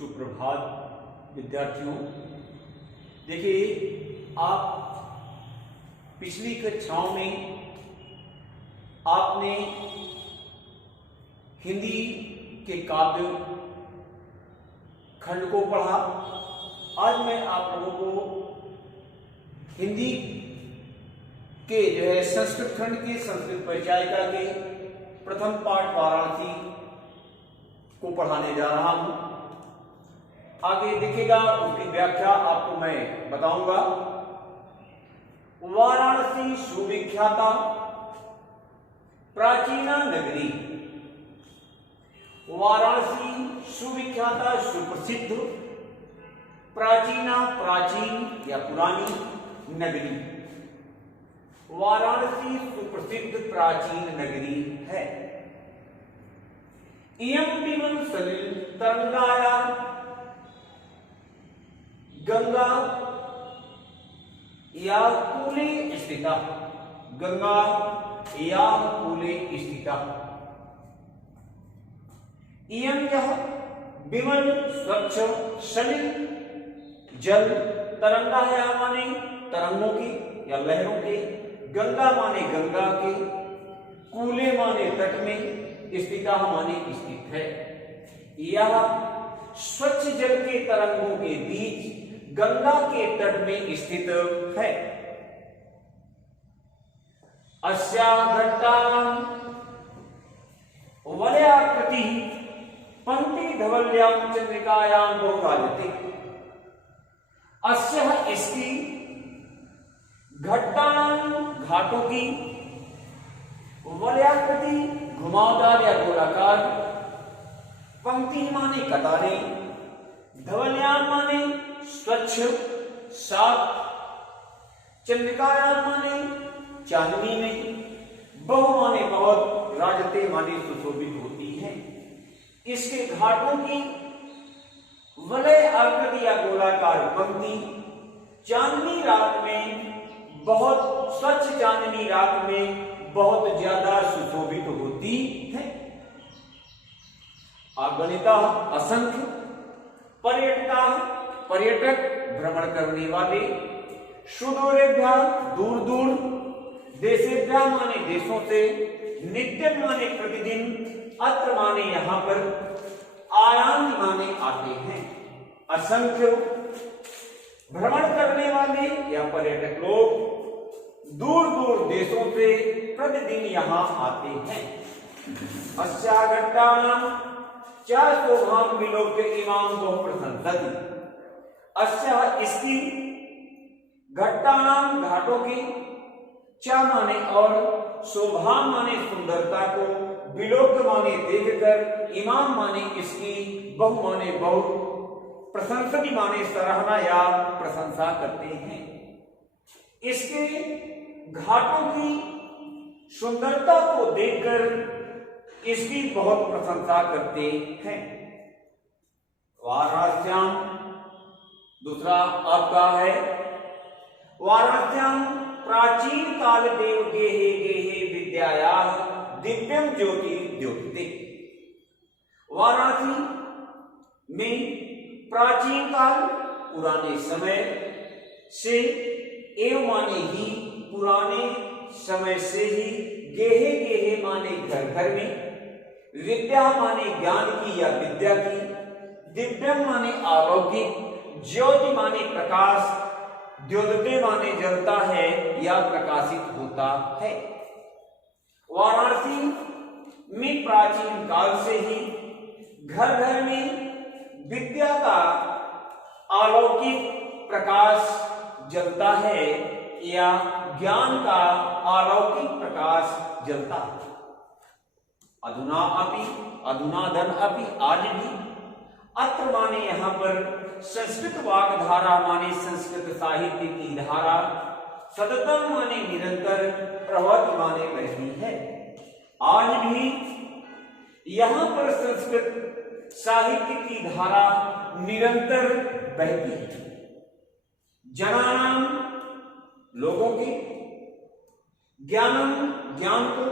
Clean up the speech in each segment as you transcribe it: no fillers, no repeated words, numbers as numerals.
सुप्रभात विद्यार्थियों। देखिए, आप पिछली कक्षाओं में आपने हिंदी के काव्य खंड को पढ़ा। आज मैं आप लोगों को हिंदी के संस्कृत खंड के संस्कृत परिचायिका के प्रथम पाठ वाराणसी को पढ़ाने जा रहा हूं। आगे देखिएगा, उसकी व्याख्या आपको मैं बताऊंगा। वाराणसी सुविख्याता प्राचीना नगरी। वाराणसी सुविख्याता सुप्रसिद्ध, प्राचीना प्राचीन या पुरानी नगरी। वाराणसी सुप्रसिद्ध प्राचीन नगरी है। इयं विमल सलिल तरंगाया गंगा या कूले स्थिता। गंगा या कूले स्थिता। इयं यह विमल स्वच्छ सलिल जल, तरंगाया माने तरंगों की या लहरों के, गंगा माने गंगा के, कूले माने तट में, स्थिता माने स्थित है। यह स्वच्छ जल के तरंगों के बीच गंगा के तट में स्थित है। अस्या घट्टां वलयाकृति पंक्ति धवल्यां चंद्रिकायां बहुराजते। अस्या इसकी घट्टां घाटों की, वलयाकृति घुमावदार या गोलाकार, पंक्ति माने कतारें, धवल्यां माने स्वच्छ साफ, चंद्रिकायां माने चांदनी में, बहु माने बहुत, राजते माने सुशोभित होती है। इसके घाटों की वलय आकृति या गोलाकार पंक्ति चांदनी रात में बहुत, स्वच्छ चांदनी रात में बहुत ज्यादा सुशोभित होती है। अगणिता असंख्य, पर्यटका पर्यटक भ्रमण करने वाले, सुदूरेभ्यः दूर दूर, देशेभ्यः माने देशों से, नित्यं माने प्रतिदिन, अत्र माने यहां पर, आयान्ति माने आते हैं। असंख्य भ्रमण करने वाले या पर्यटक लोग दूर दूर देशों से प्रतिदिन यहां आते हैं। अस्या घट्टानां च शोभां विलोक्य इमां बहु प्रशंसति। अस्या इसकी, घट्टानां घाटों की, च माने और, शोभा माने सुंदरता को, विलोक्य माने देखकर, इमाम माने इसकी, बहु माने बहु, प्रशंसति माने सराहना या प्रशंसा करते हैं। इसके घाटों की सुंदरता को देखकर इसकी बहुत प्रशंसा करते हैं। वाराणस्यां दूसरा आपका है, वाराणस्यां प्राचीन काल देव गेहे गेहे विद्याया दिव्यम ज्योति द्योतिते। वाराणसी में प्राचीन काल पुराने समय से, एवं माने ही पुराने समय से ही, गेहे गेहे माने घर घर में, विद्या माने ज्ञान की या विद्या की, दिव्यम माने अलौकिक, ज्योति माने प्रकाश, द्योतते माने जलता है या प्रकाशित होता है। वाराणसी में प्राचीन काल से ही घर घर में विद्या का अलौकिक प्रकाश जलता है या ज्ञान का अलौकिक प्रकाश जलता है। अधुना अपि, अधुनाधन अपि, आज भी, अत्र माने यहां पर संस्कृत वाग्धारा माने संस्कृत साहित्य की धारा, सततम माने निरंतर, प्रवहति माने बहती है। आज भी यहां पर संस्कृत साहित्य की धारा निरंतर बहती है। जनानां लोगों की, ज्ञानम ज्ञान को,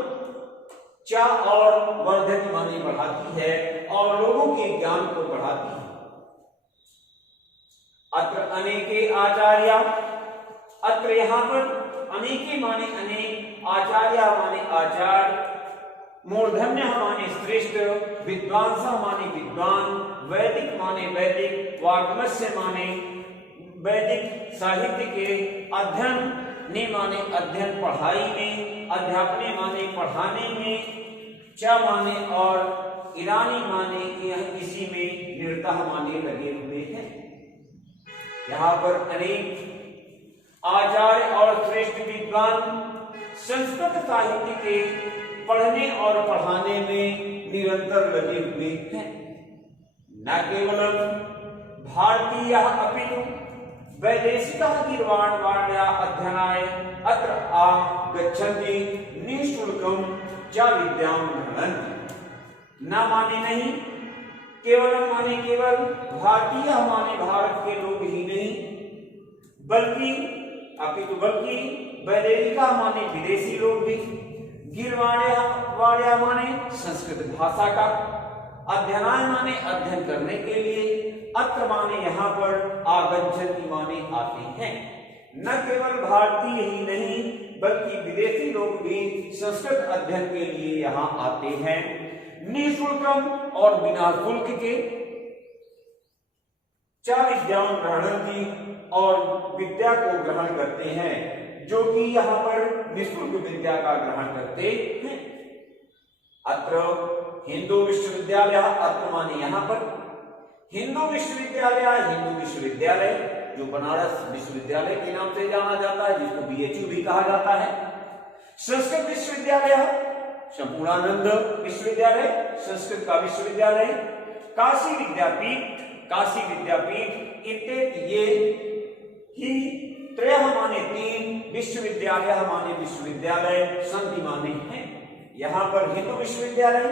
चा और वर्धन माने बढ़ाती है और लोगों के ज्ञान को बढ़ाती है। अत्र अनेके आचार्य, अत्र यहाँ पर अनेके माने अनेक, आचार्य माने आचार्य, मूर्धन्य माने श्रेष्ठ, विद्वांस माने विद्वान, वैदिक माने वैदिक, वाग्मस्य माने वैदिक साहित्य के, अध्ययन ने माने अध्ययन पढ़ाई में, अध्यापने माने पढ़ाने में, च माने और ईरानी माने यह इसी में निरतः माने लगे हुए हैं। यहाँ पर अनेक आचार्य और श्रेष्ठ विद्वान संस्कृत साहित्य के पढ़ने और पढ़ाने में निरंतर लगे हुए हैं। न केवल भारतीय अपितु वैदेशिका गीर्वाणवाण्या अध्ययनाय अत्र आगच्छन्ति निःशुल्कं च विद्यां गृह्णन्ति। न माने नहीं, केवल माने केवल भारतीय माने भारत के लोग ही नहीं, बल्कि अपितु बल्कि वैदेशिका माने विदेशी लोग भी, गीर्वाण्या माने संस्कृत भाषा का, अध्ययनाय माने अध्ययन करने के लिए, अत्र माने यहाँ पर आगच्छन्ति माने आते हैं। न केवल भारतीय ही नहीं बल्कि विदेशी लोग भी संस्कृत अध्ययन के लिए यहाँ आते हैं। निःशुल्कम और बिना शुल्क के, च विद्यां गृह्णन्ति और विद्या को ग्रहण करते हैं, जो कि यहाँ पर निःशुल्क विद्या का ग्रहण करते हैं। अत्र हिंदू विश्वविद्यालय, अत्र माने यहाँ पर हिंदू विश्वविद्यालय, हिंदू विश्वविद्यालय जो बनारस विश्वविद्यालय के नाम से जाना जाता है, जिसको BHU भी कहा जाता है। संस्कृत विश्वविद्यालय, संपूर्णानंद विश्वविद्यालय, संस्कृत का विश्वविद्यालय, काशी विद्यापीठ, काशी विद्यापीठ इत्यादि, ये ही त्रयः माने तीन, विश्वविद्यालय माने विश्वविद्यालय, संधि माने हैं। यहाँ पर हिंदू विश्वविद्यालय,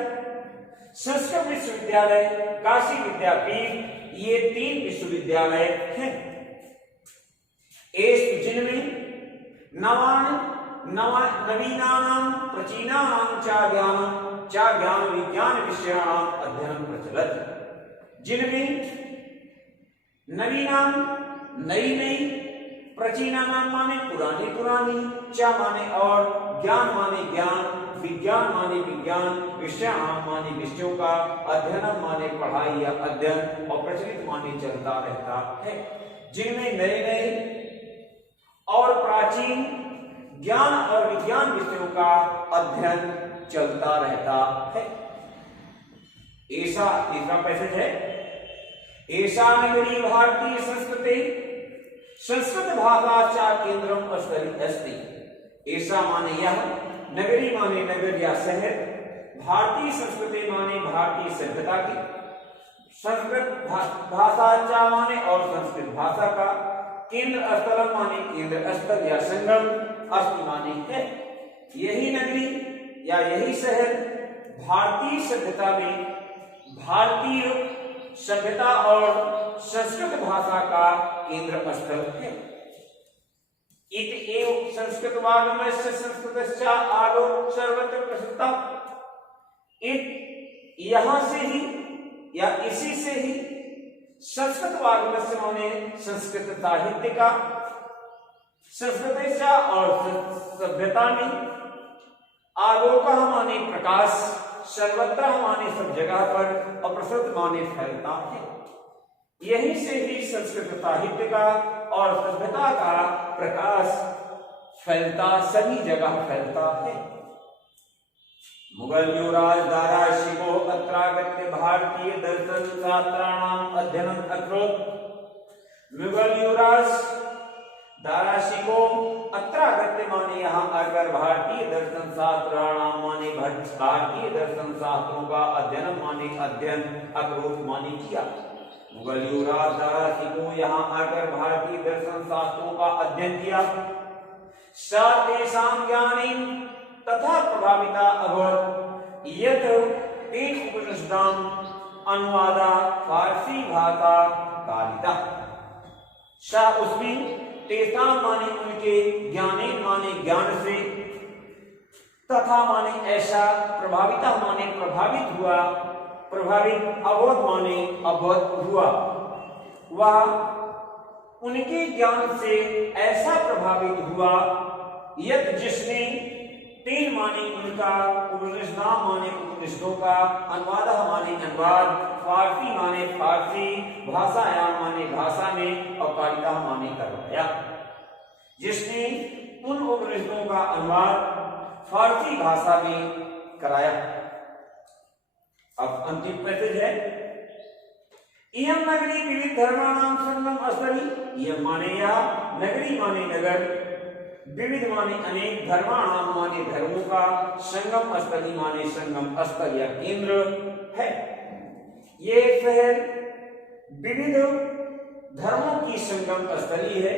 संस्कृत विश्वविद्यालय, काशी विद्यापीठ, ये तीन विश्वविद्यालय हैं। जिनमें नवीनानां प्राचीनानां च ज्ञान विज्ञान विषयाणां अध्ययनं प्रचलति। जिनमें नवीनां नई नई, प्राचीनानां माने पुरानी पुरानी, च माने और, ज्ञान माने ज्ञान, विज्ञान माने विज्ञान, विषयाणां माने विषयों का, अध्ययन माने पढ़ाई या अध्ययन, और प्रचलित माने चलता रहता है। जिनमें नए नए और प्राचीन ज्ञान और विज्ञान विषयों का अध्ययन चलता रहता है। ऐसा तीसरा पैसेज है। ऐसा नगरी भारतीय संस्कृते संस्कृत भाषा केंद्रम अस्ति। ऐसा माने यह, नगरी माने नगर या शहर, भारतीय संस्कृति माने भारतीय सभ्यता की, संस्कृत भाषा माने और संस्कृत भाषा का, केंद्र स्थल माने केंद्र स्थल या संगम, अस्ति माने है। यही नगरी या यही शहर भारतीय सभ्यता में भारतीय सभ्यता और संस्कृत भाषा का केंद्र स्थल है। इत एव संस्कृत वाङ्मयस्य संस्कृतस्य आलो सर्वत्र प्रसिद्धा। यहां से ही या इसी से ही संस्कृत वाङ्मय माने संस्कृत साहित्य का, संस्कृत और सभ्यता में, आलोक माने प्रकाश, सर्वत्र माने सब जगह पर, और प्रसिद्ध माने फैलता है। यहीं से ही संस्कृत साहित्य का और सभ्यता का प्रकाश फैलता, सभी जगह फैलता है। मुगल युवराज दारा शिवो अत्रागत्य भारतीय दर्शन शास्त्राणाम अध्ययनम अकरोत्। मुगल युवराज दारा शिवो अत्रागत्य माने यहाँ आकर भारतीय दर्शन शास्त्राणाम माने भारतीय दर्शन शास्त्रों का अध्ययन माने अध्ययन, अकरोत् माने किया। मुगल युवराज दारा शिवो यहाँ आकर भारतीय दर्शन शास्त्रों का अध्ययन किया। तेषां ज्ञानेन तथा प्रभाविता अभवत् यत् तेन उपनिषदाम् अनुवादा फारसी भाषा कारिता। उसमें तेषां माने उनके, ज्ञाने माने ज्ञान से, तथा माने ऐसा, प्रभाविता माने प्रभावित हुआ, प्रभावित, अभवत माने अभवत हुआ। वह उनके ज्ञान से ऐसा प्रभावित हुआ यत जिसने तीन माने उनका, उपनिषदाम माने उपनिषदों का, अनुवाद माने अनुवाद, फारसी माने फारसी, भाषायाम माने भाषा में, और कारिका माने करवाया। जिसने उन उपनिषदों का अनुवाद फारसी भाषा में कराया। अब अंतिम पैसेज है, इयम नगरी विविध धर्माणाम संगम स्थली। यह माने यह, नगरी माने नगर, विविध माने अनेक, धर्माणाम माने धर्मों का, संगम स्थली माने संगम स्थल या केंद्र है। ये शहर विविध धर्मों की संगम स्थली है।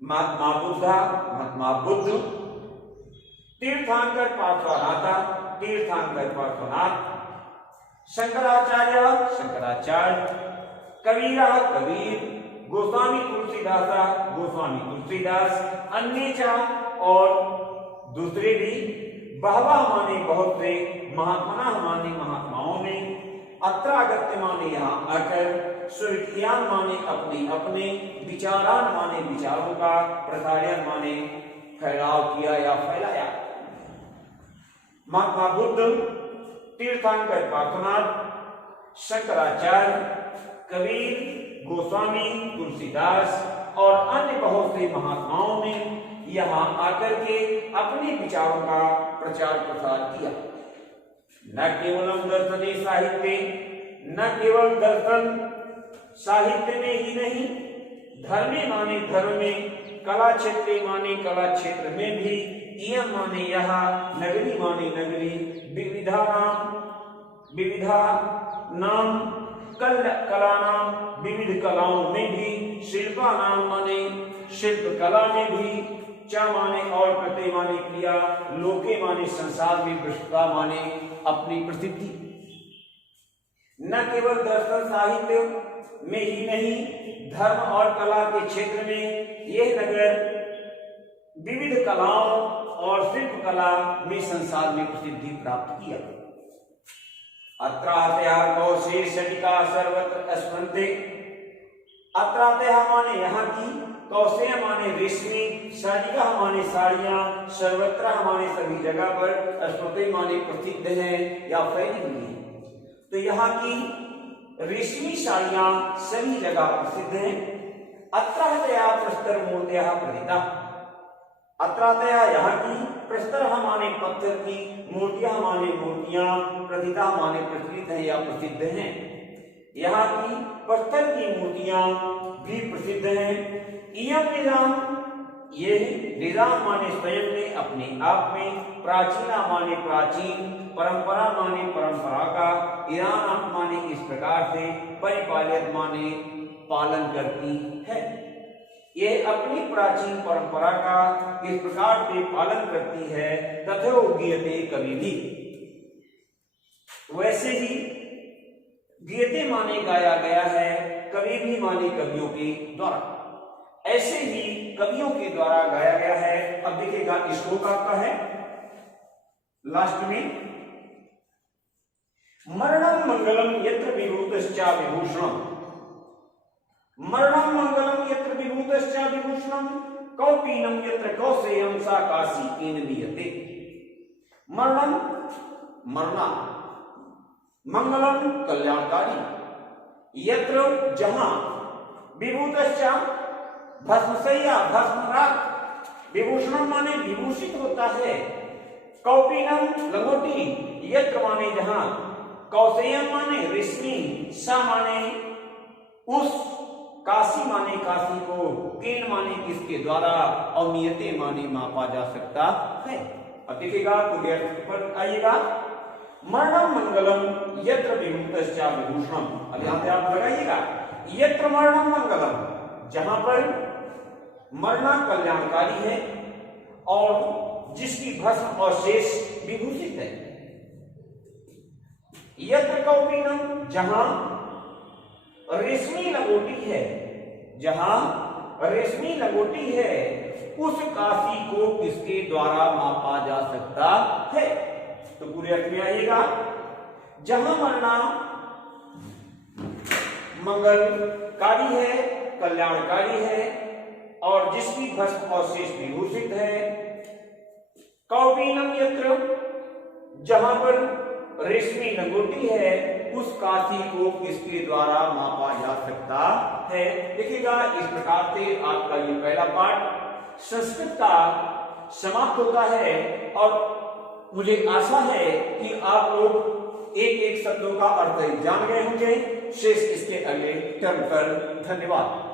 महात्मा बुद्धा, महात्मा बुद्ध, तीर्थंकर पार्श्वनाथा, तीर्थंकर पार्श्वनाथ, शंकराचार्य, शंकराचार्य, कबीरा, कबीर, गोस्वामी तुलसीदासा, गोस्वामी तुलसीदास, अन्यचा और दूसरे भी, बहवा माने बहुत से, महात्मा माने महात्माओं ने, अत्रागत्य माने यहाँ आकर, स्वीकृतियान माने अपने अपने, विचारान माने विचारों का, प्रसारण माने फैलाव किया या फैलाया। महात्मा बुद्ध, तीर्थंकर पार्श्वनाथ, शंकराचार्य, कबीर, गोस्वामी तुलसीदास और अन्य बहुत से महात्माओं ने यहाँ आकर के अपने विचारों का प्रचार प्रसार किया। न केवलम दर्शने साहित्य, न केवल दर्शन साहित्य में ही नहीं, धर्मे माने धर्म में, कला क्षेत्र माने कला क्षेत्र में भी, इयम माने यहाँ, नगरी माने नगरी, विविधा नाम, कला नाम, विविध कलाओं में भी, शिल्पा नाम माने शिल्प कला में भी, चा माने और, प्रत्यय माने क्रिया, लोके माने संसार में, प्रसिद्धता माने अपनी प्रसिद्धि। न केवल दर्शन साहित्य में ही नहीं, धर्म और कला के क्षेत्र में यह नगर विविध कलाओं और शिल्प कला में संसार में प्रसिद्धि प्राप्त किया। अत्रातया कौशे शटिका सर्वत्र स्मरन्ते। अत्रातया माने यहाँ की, कौशे माने रेशमी, शटिका माने साड़ियां, सर्वत्र माने सभी जगह पर, स्मृति माने प्रसिद्ध है या फैली हुई है। तो यहाँ की रेशमी साड़ियां सभी जगह प्रसिद्ध हैं। अत्रातया प्रस्तर मूर्तियां प्रतिता। अत्रातया यहाँ की, प्रस्तर माने पत्थर की, मूर्तियां माने मूर्तियां, प्रतिता माने प्रचलित है या प्रसिद्ध हैं। यहाँ की पत्थर की मूर्तियां भी प्रसिद्ध हैं। इयम निजाम, ये निजाम माने स्वयं में, अपने आप में, प्राचीना माने प्राचीन, परंपरा माने परंपरा का, ईरान माने इस प्रकार से, परिपालित माने पालन करती है। ये अपनी प्राचीन परंपरा का इस प्रकार से पालन करती है। तथो गीयते कवि भी, वैसे ही गीयते माने गाया गया है, कवि भी माने कवियों के द्वारा, ऐसे ही कवियों के द्वारा गाया गया है। अब देखिएगा श्लोक आपका है लास्ट में, मरणम मंगलम यत्र विभूतश्चा विभूषणम। मरणम मंगलम यत्र विभूतश्चा विभूषणम, कौपीनम यत्र कौसेयम सा काशी केन लीयते। मरणम मरना, मंगलम कल्याणकारी, यत्र जहां, विभूतश्चा भस्मशय्या भस्मराग, विभूषणम माने विभूषित होता है, कौपीनम लंगोटी, यत्र माने जहां, कौसेयम माने रेशमी, सा माने उस, काशी माने काशी को, केन माने किसके द्वारा, और नियते माने मापा जा सकता है। अब देखिएगा पर आइएगा, मरणम मंगलम यत्र विभूतश्चा विभूषणम। अब यहां पे आप लगाइएगा, यत्र मरणम मंगलम, जहां पर मरना कल्याणकारी है और जिसकी भस्म और शेष विभूषित है। यत्र कौपीनम, जहां रेशमी लंगोटी है, जहां रेशमी लंगोटी है, उस काशी को किसके द्वारा मापा जा सकता है। तो पूरे अर्थ में आइएगा, जहां मरना मंगलकारी है कल्याणकारी है और जिसकी भस्म अवशेष विभूषित है। कौपीनम यत्र, जहां पर रेशमी लंगोटी है, उस काठी को किसके द्वारा मापा जा सकता है। देखिएगा, इस प्रकार से आपका ये पहला पाठ संस्कृत का समाप्त होता है और मुझे आशा है कि आप लोग एक एक शब्दों का अर्थ जान गए होंगे। शेष इसके अगले टर्म पर। धन्यवाद।